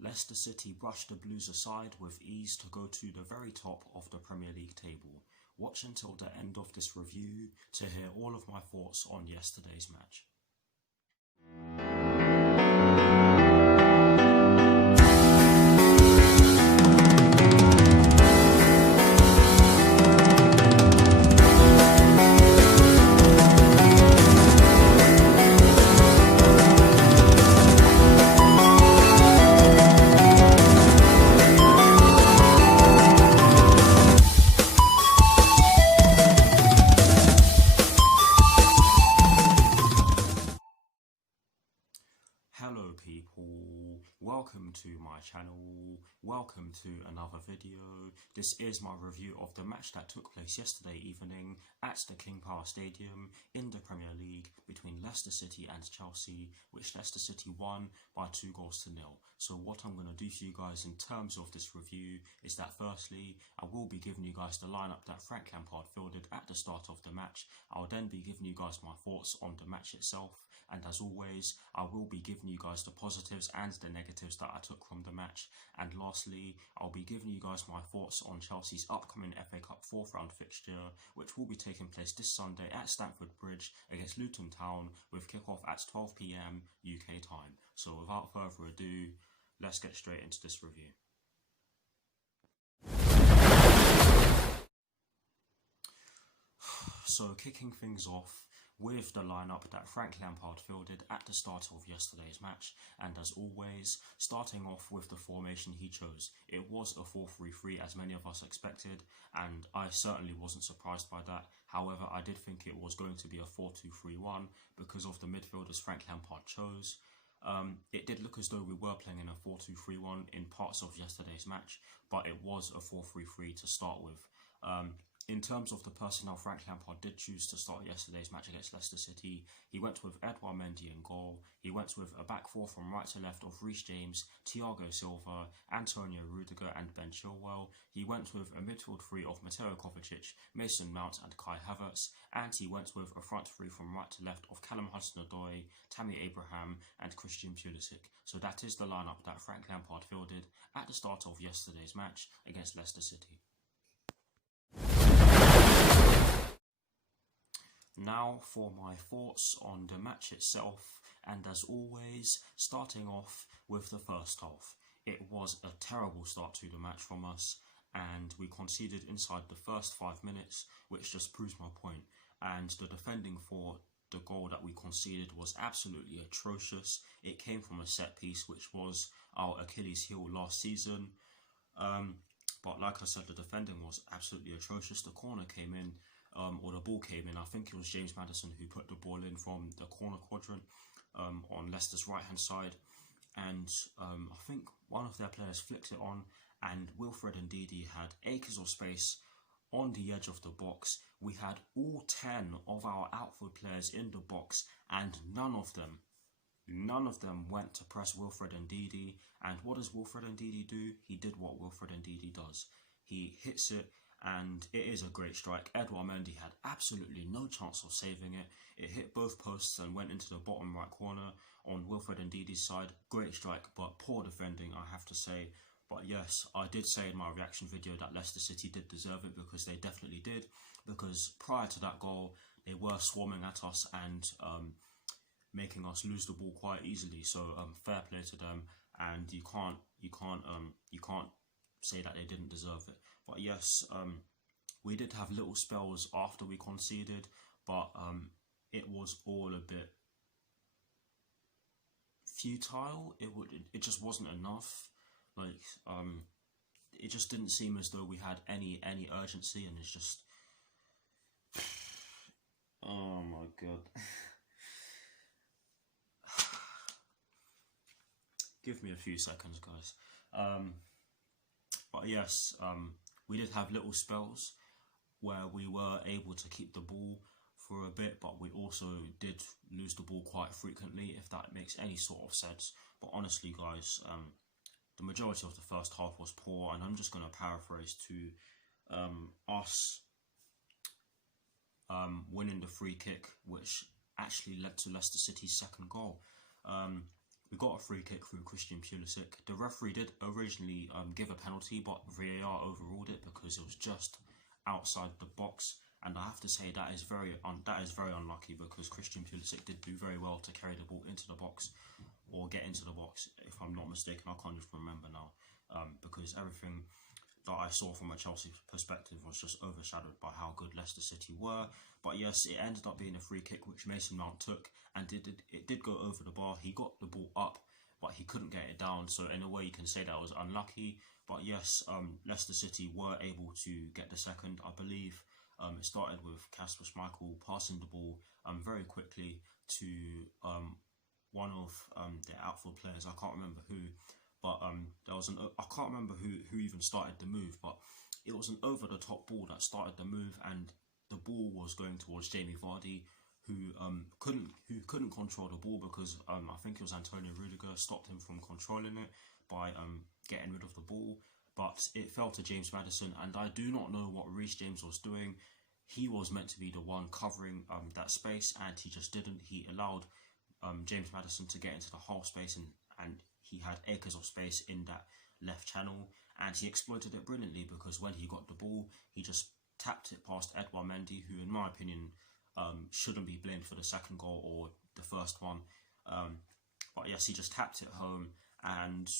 Leicester City brushed the Blues aside with ease to go to the very top of the Premier League table. Watch until the end of this review to hear all of my thoughts on yesterday's match. Hello people, welcome to my channel, welcome to another video. This is my review of the match that took place yesterday evening at the King Power Stadium in the Premier League between Leicester City and Chelsea, which Leicester City won by 2-0. So what I'm going to do for you guys in terms of this review is that firstly, I will be giving you guys the lineup that Frank Lampard fielded at the start of the match. I'll then be giving you guys my thoughts on the match itself. And as always, I will be giving you guys the positives and the negatives that I took from the match. And lastly, I'll be giving you guys my thoughts on Chelsea's upcoming FA Cup 4th round fixture, which will be taking place this Sunday at Stamford Bridge against Luton Town with kickoff at 12 PM UK time. So without further ado, let's get straight into this review. So kicking things off with the lineup that Frank Lampard fielded at the start of yesterday's match, and as always, starting off with the formation he chose. It was a 4-3-3 as many of us expected, and I certainly wasn't surprised by that. However, I did think it was going to be a 4-2-3-1 because of the midfielders Frank Lampard chose. It did look as though we were playing in a 4-2-3-1 in parts of yesterday's match, but it was a 4-3-3 to start with. In terms of the personnel Frank Lampard did choose to start yesterday's match against Leicester City, he went with Edouard Mendy in goal. He went with a back four from right to left of Reece James, Thiago Silva, Antonio Rudiger and Ben Chilwell. He went with a midfield three of Mateo Kovacic, Mason Mount and Kai Havertz. And he went with a front three from right to left of Callum Hudson-Odoi, Tammy Abraham and Christian Pulisic. So that is the lineup that Frank Lampard fielded at the start of yesterday's match against Leicester City. Now for my thoughts on the match itself, and as always, starting off with the first half. It was a terrible start to the match from us, and we conceded inside the first 5 minutes, which just proves my point. And the defending for the goal that we conceded was absolutely atrocious. It came from a set piece, which was our Achilles heel last season. But like I said, the defending was absolutely atrocious. The corner came in, or the ball came in. I think it was James Maddison who put the ball in from the corner quadrant on Leicester's right-hand side. And I think one of their players flicked it on, and Wilfred Ndidi had acres of space on the edge of the box. We had all 10 of our outfield players in the box, and none of them went to press Wilfred Ndidi. And what does Wilfred Ndidi do? He did what Wilfred Ndidi does. He hits it, and it is a great strike. Edouard Mendy had absolutely no chance of saving it. It hit both posts and went into the bottom right corner on Wilfred Ndidi's side. Great strike, but poor defending, I have to say. But yes, I did say in my reaction video that Leicester City did deserve it, because they definitely did. Because prior to that goal, they were swarming at us and making us lose the ball quite easily. So fair play to them, and you can't say that they didn't deserve it. But yes, we did have little spells after we conceded, but it was all a bit futile. It just wasn't enough. Like it just didn't seem as though we had any urgency, and it's just oh my god. Give me a few seconds, guys. But yes, we did have little spells where we were able to keep the ball for a bit, but we also did lose the ball quite frequently, if that makes any sort of sense. But honestly, guys, the majority of the first half was poor, and I'm just going to paraphrase to us winning the free kick, which actually led to Leicester City's second goal. We got a free kick through Christian Pulisic. The referee did originally give a penalty, but VAR overruled it because it was just outside the box. And I have to say that is very unlucky, because Christian Pulisic did do very well to carry the ball into the box, or get into the box, if I'm not mistaken. I can't even remember now, because everything that I saw from a Chelsea perspective was just overshadowed by how good Leicester City were. But yes, it ended up being a free kick which Mason Mount took, and it did go over the bar. He got the ball up, but he couldn't get it down, so in a way you can say that was unlucky. But yes, Leicester City were able to get the second. I believe it started with Kasper Schmeichel passing the ball very quickly to one of the outfield players. I can't remember who, but there was I can't remember who even started the move, but it was an over the top ball that started the move, and the ball was going towards Jamie Vardy, who couldn't control the ball, because I think it was Antonio Rudiger stopped him from controlling it by getting rid of the ball. But it fell to James Maddison, and I do not know what Reece James was doing. He was meant to be the one covering that space, and he just didn't. He allowed James Maddison to get into the half space, and he had acres of space in that left channel, and he exploited it brilliantly, because when he got the ball, he just tapped it past Edouard Mendy, who in my opinion shouldn't be blamed for the second goal or the first one. But yes, he just tapped it home, and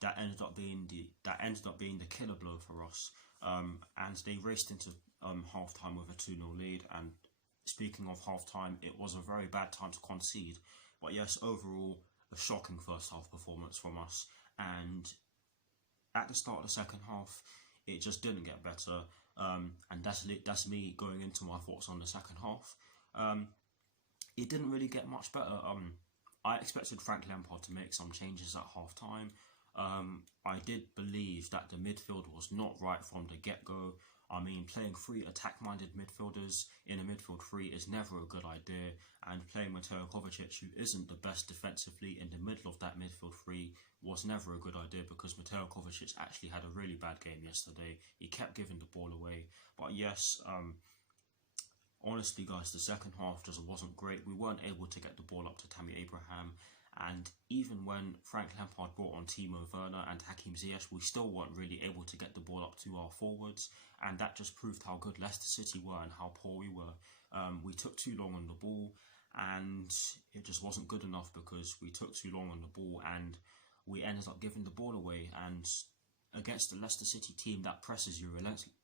that ended up being the killer blow for us. And they raced into half time with a 2-0 lead. And speaking of half time, it was a very bad time to concede. But yes, overall, a shocking first half performance from us. And at the start of the second half, it just didn't get better. And that's me going into my thoughts on the second half. It didn't really get much better. I expected Frank Lampard to make some changes at half time. I did believe that the midfield was not right from the get-go. I mean, playing three attack-minded midfielders in a midfield three is never a good idea, and playing Mateo Kovacic, who isn't the best defensively, in the middle of that midfield three was never a good idea, because Mateo Kovacic actually had a really bad game yesterday. He kept giving the ball away. But yes, honestly guys, the second half just wasn't great. We weren't able to get the ball up to Tammy Abraham, and even when Frank Lampard brought on Timo Werner and Hakim Ziyech, we still weren't really able to get the ball up to our forwards, and that just proved how good Leicester City were and how poor we were. We took too long on the ball, and it just wasn't good enough, because we took too long on the ball and we ended up giving the ball away. And against the Leicester City team that presses you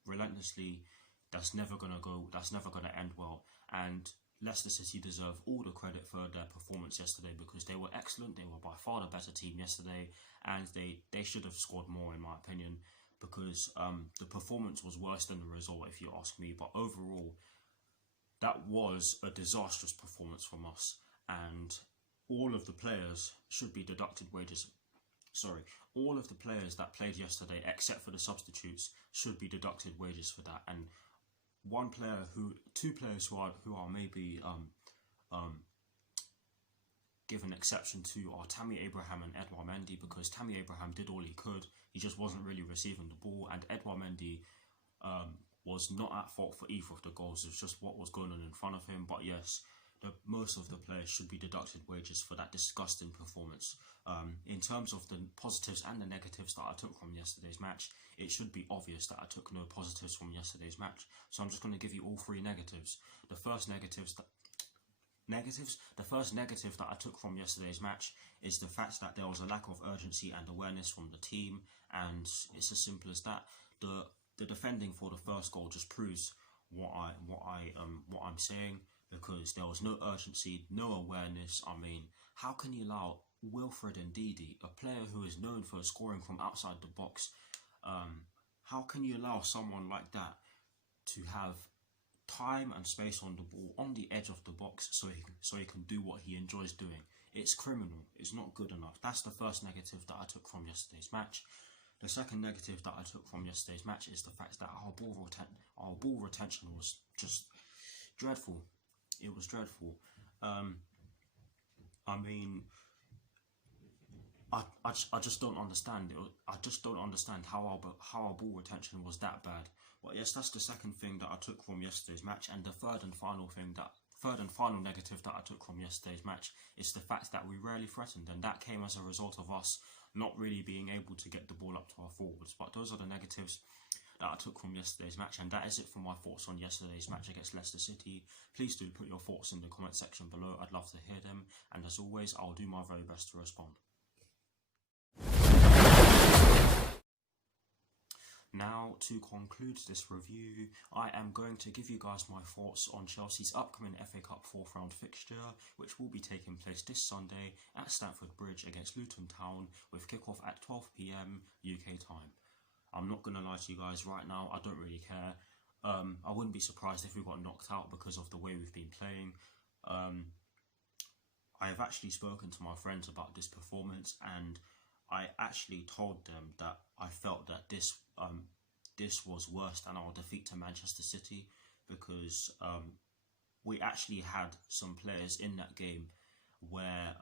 relentlessly, that's never going to end well. And Leicester City deserve all the credit for their performance yesterday, because they were excellent. They were by far the better team yesterday, and they should have scored more, in my opinion, because the performance was worse than the result, if you ask me. But overall, that was a disastrous performance from us, and all of the players should be deducted wages. Sorry, all of the players that played yesterday, except for the substitutes, should be deducted wages for that. And two players who are maybe given exception to are Tammy Abraham and Edouard Mendy, because Tammy Abraham did all he could. He just wasn't really receiving the ball, and Edouard Mendy was not at fault for either of the goals. It's just what was going on in front of him. But yes, most of the players should be deducted wages for that disgusting performance. In terms of the positives and the negatives that I took from yesterday's match, it should be obvious that I took no positives from yesterday's match. So I'm just going to give you all three negatives. The first negative that I took from yesterday's match is the fact that there was a lack of urgency and awareness from the team, and it's as simple as that. The defending for the first goal just proves what I'm saying, because there was no urgency, no awareness. I mean, how can you allow Wilfred Ndidi, a player who is known for scoring from outside the box, how can you allow someone like that to have time and space on the ball on the edge of the box so he can do what he enjoys doing? It's criminal. It's not good enough. That's the first negative that I took from yesterday's match. The second negative that I took from yesterday's match is the fact that our ball retention was just dreadful. It was dreadful. I mean, I just don't understand it. I just don't understand how our ball retention was that bad. But yes, that's the second thing that I took from yesterday's match, and the third and final thing third and final negative that I took from yesterday's match is the fact that we rarely threatened, and that came as a result of us not really being able to get the ball up to our forwards. But those are the negatives that I took from yesterday's match, and that is it for my thoughts on yesterday's match against Leicester City. Please do put your thoughts in the comment section below. I'd love to hear them, and as always, I'll do my very best to respond. Now, to conclude this review, I am going to give you guys my thoughts on Chelsea's upcoming FA Cup 4th round fixture, which will be taking place this Sunday at Stamford Bridge against Luton Town, with kickoff at 12 PM UK time. I'm not going to lie to you guys right now, I don't really care. I wouldn't be surprised if we got knocked out because of the way we've been playing. I have actually spoken to my friends about this performance, and I actually told them that I felt that this was worse than our defeat to Manchester City, because we actually had some players in that game where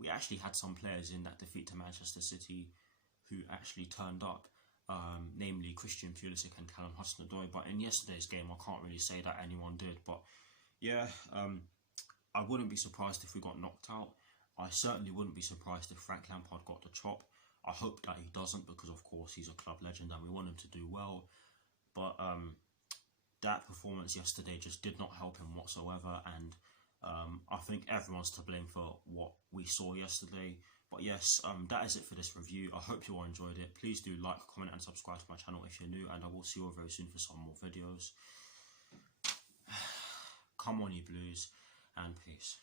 we actually had some players in that defeat to Manchester City who actually turned up, namely Christian Pulisic and Callum Hudson-Odoi. But in yesterday's game, I can't really say that anyone did. But yeah, I wouldn't be surprised if we got knocked out. I certainly wouldn't be surprised if Frank Lampard got the chop. I hope that he doesn't, because of course he's a club legend and we want him to do well. But that performance yesterday just did not help him whatsoever, and I think everyone's to blame for what we saw yesterday. But yes, that is it for this review. I hope you all enjoyed it. Please do like, comment and subscribe to my channel if you're new, and I will see you all very soon for some more videos. Come on, you Blues, and peace.